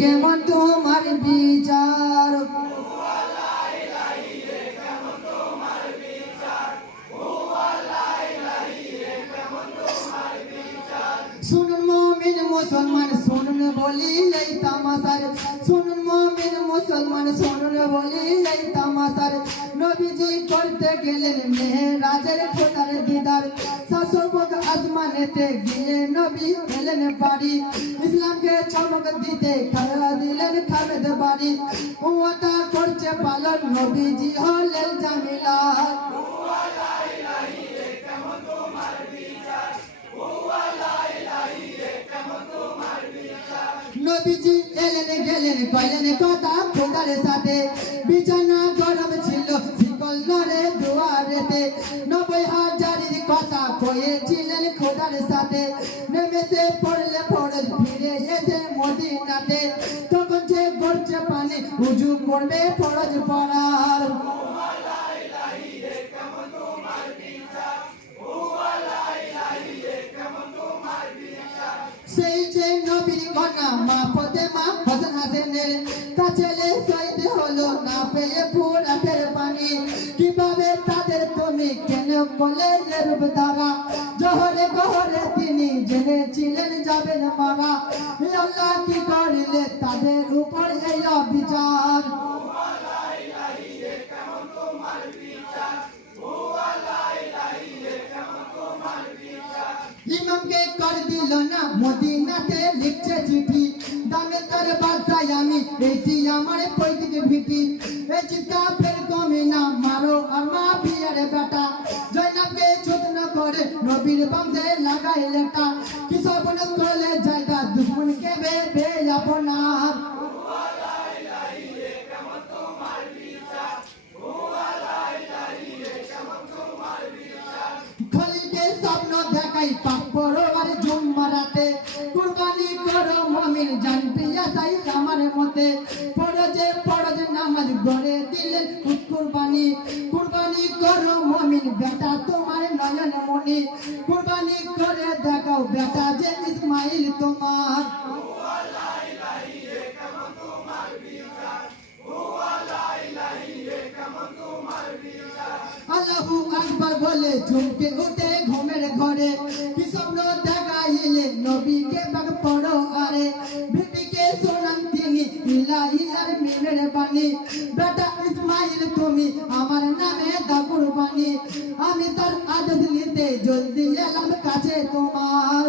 কেমন তোমার বিচার শুনুন মুমিন মুসলমান শুনুন বলি এই তামাশার শুনুন মুমিন মুসলমান শুনুন বলি এই তামাশার নবীজি করতে গেলেন মেরাজের খোদার দিদার শাসক আসমানেতে গিয়ে নবী এলেন বাড়ি ইসলামকে চমক দিতে খাড়া দিলেন খালেদ বাড়ি ওয়াদা করছে পালন নবীজি হলেন জামিলা নবীজি এলেন গেলেন কইলেন কথা খোদার সাথে বিছানা গরম ছিল শিকল নড়ে দুয়ারেতে ৯০,০০০-এর কথা কয়েছিলেন খোদার সাথে নেমেছে পড়লে ফরজ ফিরে এসে মদিনাতে তখন যে গড়ছে পানি উজু করবে ফরজ পড়ার সেই যে নবীর কন্যা মা ফাতেমা হাসান হাসেনের তা ছেলে শহীদ হলো না পেয়ে ফুরাতের পানি কিভাবে তাদের তুমি কেন বলে রূপ দ্বারা জহরে গহরে তিনি জেনেছিলেন যাবেন মারা আল্লাহ কি করিলে তাদের উপর এই বিচার ইমামকে কর দিল না মদিনাতে লিখছে চিঠি দামে তার বাদশাহ আমি এটি আমার পৈতৃক ভিটি এই চিন্তা ফের কমে না মারো আর মা বিয়ার বেটা জয়নাবকে ছোটন করে নবীর বংশে লাগাই লেটা কি সর্বনাশ করলে জায়গা দুশ্মনকে বেবে আপনার খলিলকে স্বপ্ন দেখাই পাপড় আর জুম্মারাতে কুরবানি করো মুমিন জান প্রিয়া সাই আমার মতে ফরজ নামাজ গড়ে দিলেন কুরবানি কুরবানি করো মুমিন বেটা তোমার নয়ন মনি কুরবানি করে দেখাও বেটা যে ইসমাইল তোমার আল্লাহু আকবার বলে ঝুমকে উঠে ঘুমের ঘরে কি স্বপ্ন দেখাইলে নবীকে পাক পড়ো আরে বিবিকে শোনান তিনি ইলাহি আর মিনের বাণী বেটা ইসমাইল তুমি আমার নামে দাও কুরবানি আমি তার আদেশ নিতে জলদি এলাম কাছে তোমার